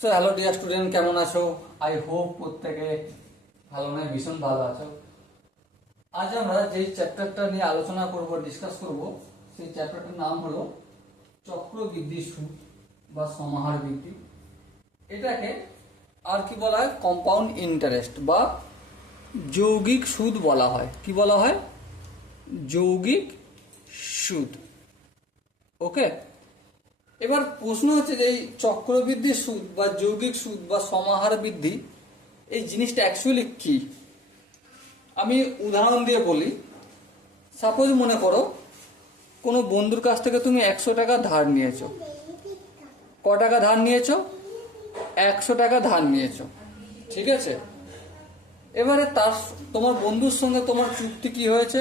So hello dear student, কেমন আছো? I hope প্রত্যেকে ভালো নয়, ভীষণ ভালো আছো। আজ আমরা যেই চ্যাপ্টারটা নিয়ে আলোচনা করব, ডিসকাস করব, সেই চ্যাপ্টারটার নাম হলো চক্রবৃদ্ধি সুদ বা সমাহার বৃদ্ধি। এটাকে আর কি বলা হয়? কম্পাউন্ড ইন্টারেস্ট বা যৌগিক সুদ বলা হয়। কি বলা হয়? যৌগিক সুদ। ওকে, এবার প্রশ্ন হচ্ছে যে এই চক্রবৃদ্ধি সুদ বা যৌগিক সুদ বা সমাহার বৃদ্ধি, এই জিনিসটা অ্যাকচুয়ালি কি? আমি উদাহরণ দিয়ে বলি। সাপোজ মনে করো কোনো বন্ধুর কাছ থেকে তুমি 100 টাকা ধার নিয়েছো। ক টাকা ধার নিয়েছো? 100 টাকা ধার নিয়েছো, ঠিক আছে। এবারে তোমার বন্ধুর সঙ্গে তোমার চুক্তি কি হয়েছে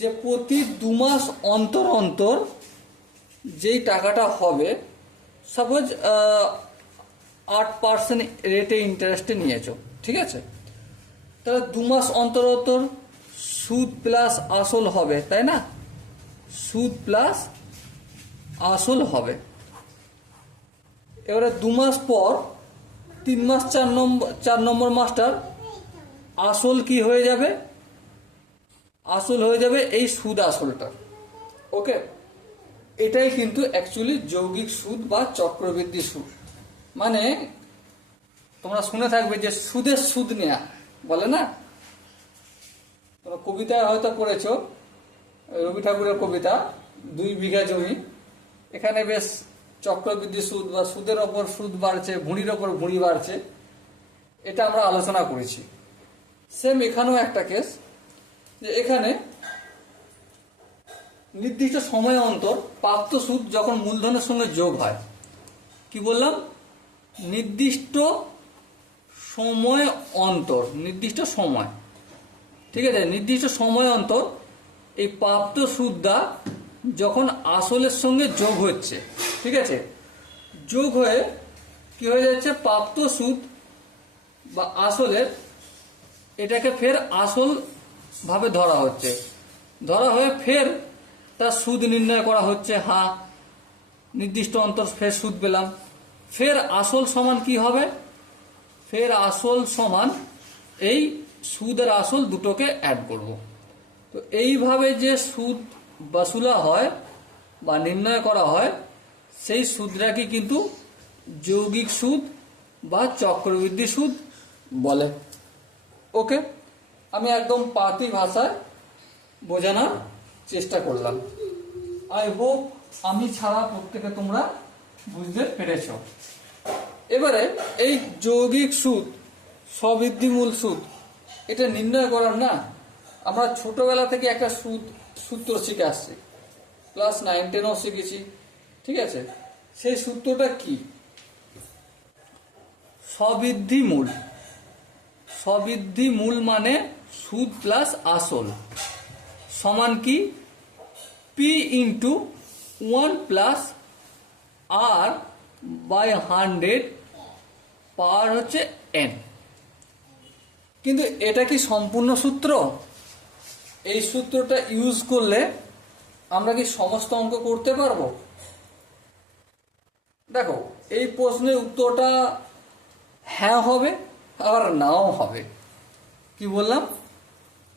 যে প্রতি 2 মাস অন্তর অন্তর যেই টাকাটা হবে, সাপোজ 8% রেটে ইন্টারেস্টে নিয়েছো, ঠিক আছে। তাহলে 2 মাস অন্তর অন্তর সুদ প্লাস আসল হবে, তাই না? সুদ প্লাস আসল হবে। এবারে 2 মাস পর 3 মাস 4 নম্বর মাসটার আসল কি হয়ে যাবে? আসল হয়ে যাবে এই সুদ আসলটা। ওকে, এটাই কিন্তু অ্যাকচুয়ালি যৌগিক সুদ বা চক্রবৃদ্ধি সুদ। মানে তোমরা শুনে থাকবে যে সুদের সুদ নেয়া বলে না? তোমরা কবিতায় হয়তো পড়েছো, রবি ঠাকুরের কবিতা 2 বিঘা জমি, এখানে বেশ চক্রবৃদ্ধি সুদ বা সুদের ওপর সুদ বাড়ছে, ভুঁড়ির ওপর ভুঁড়ি বাড়ছে, এটা আমরা আলোচনা করেছি। সেম এখানেও একটা কেস, যে এখানে নির্দিষ্ট সময় অন্তর প্রাপ্ত সুদ যখন মূলধনের সঙ্গে যোগ হয়, কি বললাম? নির্দিষ্ট সময় অন্তর, নির্দিষ্ট সময়, ঠিক আছে, নির্দিষ্ট সময় অন্তর এই প্রাপ্ত সুদটা যখন আসলের সঙ্গে যোগ হচ্ছে, ঠিক আছে, যোগ হয়ে কি হয়ে যাচ্ছে? প্রাপ্ত সুদ বা আসলের এটাকে ফের আসল ভাবে ধরা হচ্ছে, ধরা হয়ে ফের তার সুদ নির্ণয় করা হচ্ছে। হ্যাঁ, নির্দিষ্ট অন্তর ফের সুদ পেলাম, ফের আসল সমান কি হবে? ফের আসল সমান এই সুদ আর আসল দুটোকে অ্যাড করব। তো এইভাবে যে সুদ বাসুলা হয় বা নির্ণয় করা হয়, সেই সুদটাকে কিন্তু যৌগিক সুদ বা চক্রবৃদ্ধি সুদ বলে। ওকে, আমি একদম পাতি ভাষায় বোঝানোর চেষ্টা করলাম। আই হোপ আমি ছাড়া প্রত্যেকে তোমরা বুঝতে পেরেছ। এবারে এই যৌগিক সুদ, স্ববৃদ্ধিমূল সুদ, এটা নির্ণয় করার না, আমরা ছোটবেলা থেকে একটা সূত্র শিখে আসছি, ক্লাস 9-10ও শিখেছি, ঠিক আছে। সেই সূত্রটা কি? স্ববৃদ্ধিমূল। স্ববৃদ্ধিমূল মানে সুদ প্লাস আসল সমান কি? P into 1 plus R by 100 power হচ্ছে এন। কিন্তু এটা কি সম্পূর্ণ সূত্র? এই সূত্রটা ইউজ করলে আমরা কি সমস্ত অঙ্ক করতে পারবো? দেখো, এই প্রশ্নের উত্তরটা হ্যাঁ হবে আবার নাও হবে। কি বললাম?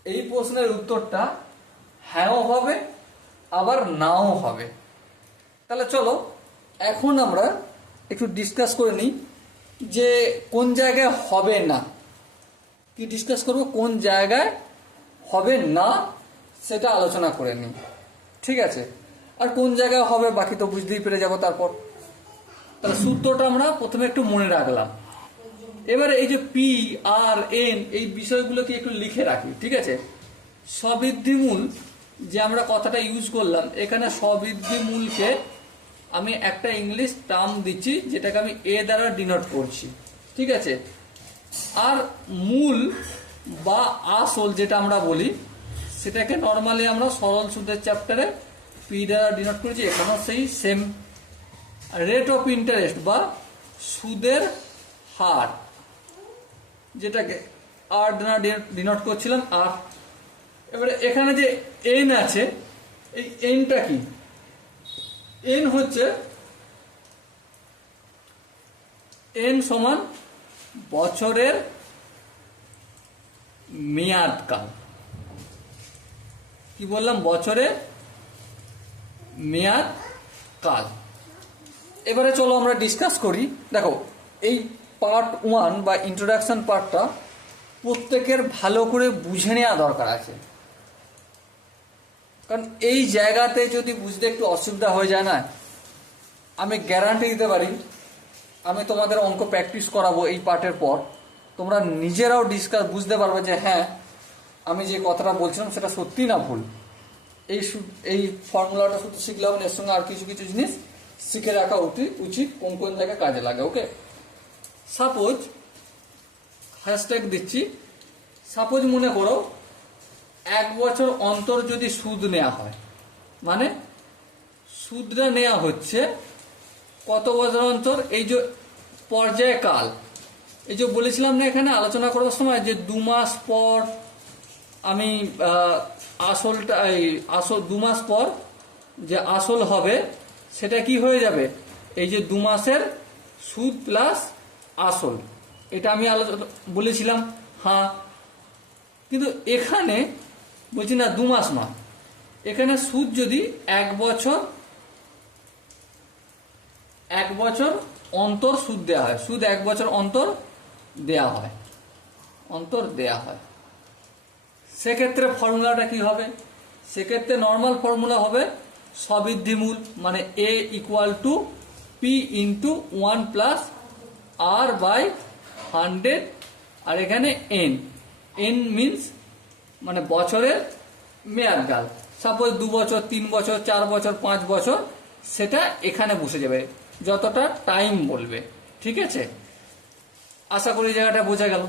এই প্রশ্নের উত্তরটা হ্যাঁও হবে আবার নাও হবে। তাহলে চলো এখন আমরা একটু ডিসকাস করে নিই যে কোন জায়গায় হবে না। কি ডিসকাস করব? কোন জায়গায় হবে না সেটা আলোচনা করে নিই, ঠিক আছে। আর কোন জায়গায় হবে বাকি তো বুঝতেই পেরে যাব তারপর। তাহলে সূত্রটা আমরা প্রথমে একটু মনে রাখলাম। এবারে এই যে পি আর এন, এই বিষয়গুলোকে একটু লিখে রাখি, ঠিক আছে। স্ববৃদ্ধিমূল যে আমরা কথাটা ইউজ করলাম, এখানে স্ববৃদ্ধিমূলকে আমি একটা ইংলিশ টার্ম দিচ্ছি যেটাকে আমি এ দ্বারা ডিনোট করছি, ঠিক আছে। আর মূল বা আসল যেটা আমরা বলি, সেটাকে নর্মালি আমরা সরল সুদের চ্যাপ্টারে পি দ্বারা ডিনোট করেছি। এখানেও সেই সেম রেট অফ ইন্টারেস্ট বা সুদের হার, যেটাকে আর দ্বারা ডিনোট করছিলাম আর। এবারে এখানে যে এন আছে, এই এনটা কি? এন হচ্ছে এন সমান বছরের মেয়াদকাল। কি বললাম? বছরের মেয়াদকাল। এবারে চলো আমরা ডিসকাস করি। দেখো, এই পার্ট 1 বা ইন্ট্রোডাকশন পার্টটা প্রত্যেকের ভালো করে বুঝে নেওয়া দরকার আছে, কারণ এই জায়গাতে যদি বুঝতে একটু অসুবিধা হয়ে যায় না, আমি গ্যারান্টি দিতে পারি, আমি তোমাদের অঙ্ক প্র্যাকটিস করাবো এই পার্টের পর, তোমরা নিজেরাও বুঝতে পারবে যে হ্যাঁ, আমি যে কথাটা বলছিলাম সেটা সত্যি না ভুল। এই ফর্মুলাটা শুধু শিখলাম, এর সঙ্গে আর কিছু কিছু জিনিস শিখে রাখা উচিত, কোন কোন জায়গায় কাজে লাগে। ওকে, সাপোজ হ্যাশট্যাগ দিচ্ছি, সাপোজ মনে করো 1 বছর অন্তর যদি সুদ নেওয়া হয়, মানে সুদটা নেওয়া হচ্ছে কত বছর অন্তর? এই যে পর্যায়কাল, এই যে বলেছিলাম না এখানে আলোচনা করার সময় যে 2 মাস পর আমি আসলটা আসল 2 মাস পর যে আসল হবে সেটা কি হয়ে যাবে? এই যে 2 মাসের সুদ প্লাস আসল, এটা আমি বলেছিলাম। হ্যাঁ, কিন্তু এখানে বলছি না 2 মাস নয়, এখানে সুদ যদি 1 বছর অন্তর সুদ দেওয়া হয়, সুদ 1 বছর অন্তর দেওয়া হয়, সেক্ষেত্রে ফর্মুলাটা কি হবে? সেক্ষেত্রে নর্মাল ফর্মুলা হবে সবৃদ্ধিমূল, মানে a equal to P into 1 plus R by 100, আর এখানে এন মিনস মানে বছরের মেয়াদকাল। সাপোজ 2 বছর, 3 বছর, 4 বছর, 5 বছর, সেটা এখানে বসে যাবে যতটা টাইম বলবে। ঠিক আছে, আশা করি জায়গাটা বোঝা গেল।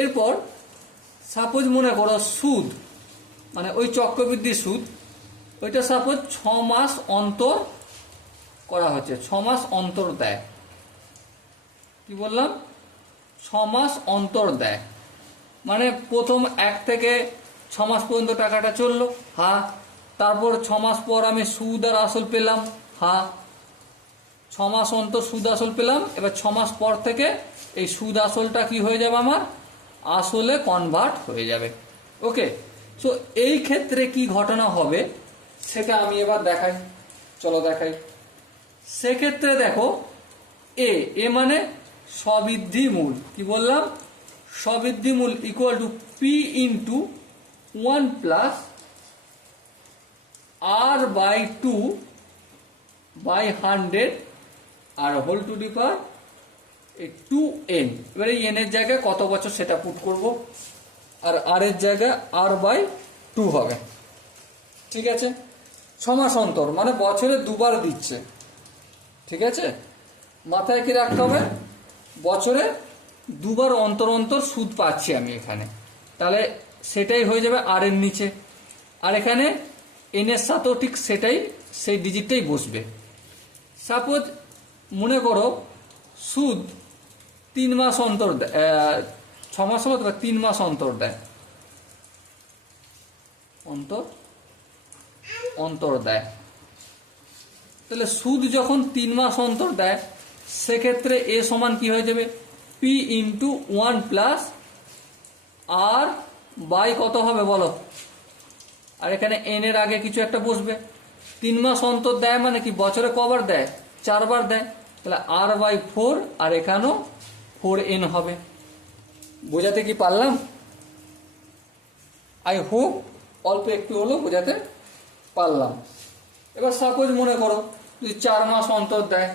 এরপর সাপোজ মনে করো সুদ, মানে ওই চক্রবৃদ্ধি সুদ, ওইটা সাপোজ 6 মাস অন্তর করা হচ্ছে, 6 মাস অন্তর দেয়। কি বললাম? 6 মাস অন্তর দেয়, মানে প্রথম 1 থেকে 6 মাস পর্যন্ত টাকাটা চললো। হ্যাঁ, তারপর 6 মাস পর আমি সুদ আর আসল পেলাম। হ্যাঁ, 6 মাস অন্তর সুদ আসল পেলাম। এবার 6 মাস পর থেকে এই সুদ আসলটা কি হয়ে যাবে? আমার আসলে কনভার্ট হয়ে যাবে। ওকে, সো এই ক্ষেত্রে কি ঘটনা হবে সেটা আমি এবার দেখাই। চলো দেখাই। সেক্ষেত্রে দেখো, এ মানে সবৃদ্ধিমূল। কি বললাম? সবৃদ্ধিমূল equal to P into 1 plus R by 2 by 100 আর whole to the power 2n। এবার এই n এর জায়গায় কত বছর সেটা পুট করব, আর আর এর জায়গায় আর বাই 2 হবে। ঠিক আছে, 6 মাস অন্তর মানে বছরে 2 বার দিচ্ছে। ঠিক আছে, মাথায় কি রাখতে হবে? বছরে 2 বার অন্তর অন্তর সুদ পাচ্ছি আমি এখানে, তাহলে সেটাই হয়ে যাবে আর এর নিচে, আর এখানে এন এর সাথেও ঠিক সেটাই, সেই ডিজিটটাই বসবে। সাপোজ মনে করো সুদ 3 মাস অন্তর 6 মাস হলো, 3 মাস অন্তর দেয়, অন্তর দেয়। তাহলে সুদ যখন 3 মাস অন্তর দেয়, সেক্ষেত্রে এ সমান কি হয়ে যাবে? P into 1 plus R by কত হবে বলো? আর এখানে এন এর আগে কিছু একটা বসবে। 3 মাস অন্তর দেয় মানে কি বছরে কবার দেয়? 4 বার দেয়, তাহলে আর বাই 4, আর এখানেও 4n হবে। বোঝাতে কি পারলাম? আই হোপ অল্প একটু হলো বোঝাতে পারলাম। এবার সাপোজ মনে করো যদি 4 মাস অন্তর দেয়,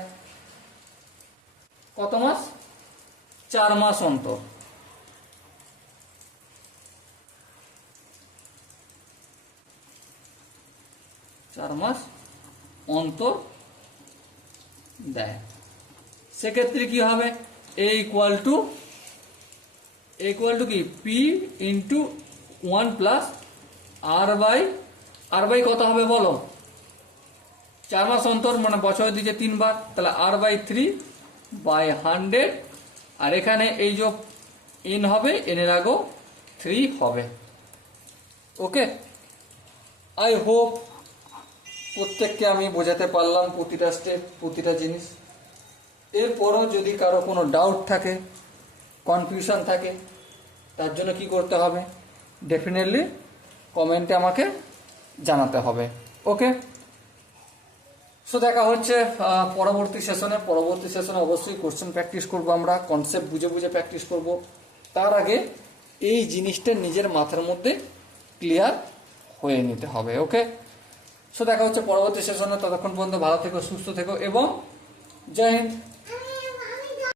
কত মাস? 4 মাস অন্তর। অন্তর দেয়, সেক্ষেত্রে কি হবে? এ ইকুয়াল টু কি P into 1 plus R by কত হবে বলো? 4 মাস অন্তর মানে বছরে দিচ্ছে 3 বার, তাহলে আর বাই 3 বাই 100, আর এখানে এই যে এন হবে, এন এর আগেও 3 হবে। ওকে, আই হোপ প্রত্যেককে আমি বোঝাতে পারলাম প্রতিটা স্টেপ, প্রতিটা জিনিস। এরপরও যদি কারো কোনো ডাউট থাকে, কনফিউশন থাকে, তার জন্য কি করতে হবে, ডেফিনেটলি কমেন্টে আমাকে জানাতে হবে। ওকে, সো দেখা হচ্ছে পরবর্তী সেশনে অবশ্যই কোশ্চেন প্র্যাকটিস করব, আমরা কনসেপ্ট বুঝে বুঝে প্র্যাকটিস করব। তার আগে এই জিনিসটা নিজের মাথার মধ্যে ক্লিয়ার হয়ে নিতে হবে। ওকে, সো দেখা হচ্ছে পরবর্তী সেশনে। ততক্ষণ পর্যন্ত ভালো থেকো, সুস্থ থেকো এবং জয় হিন্দ।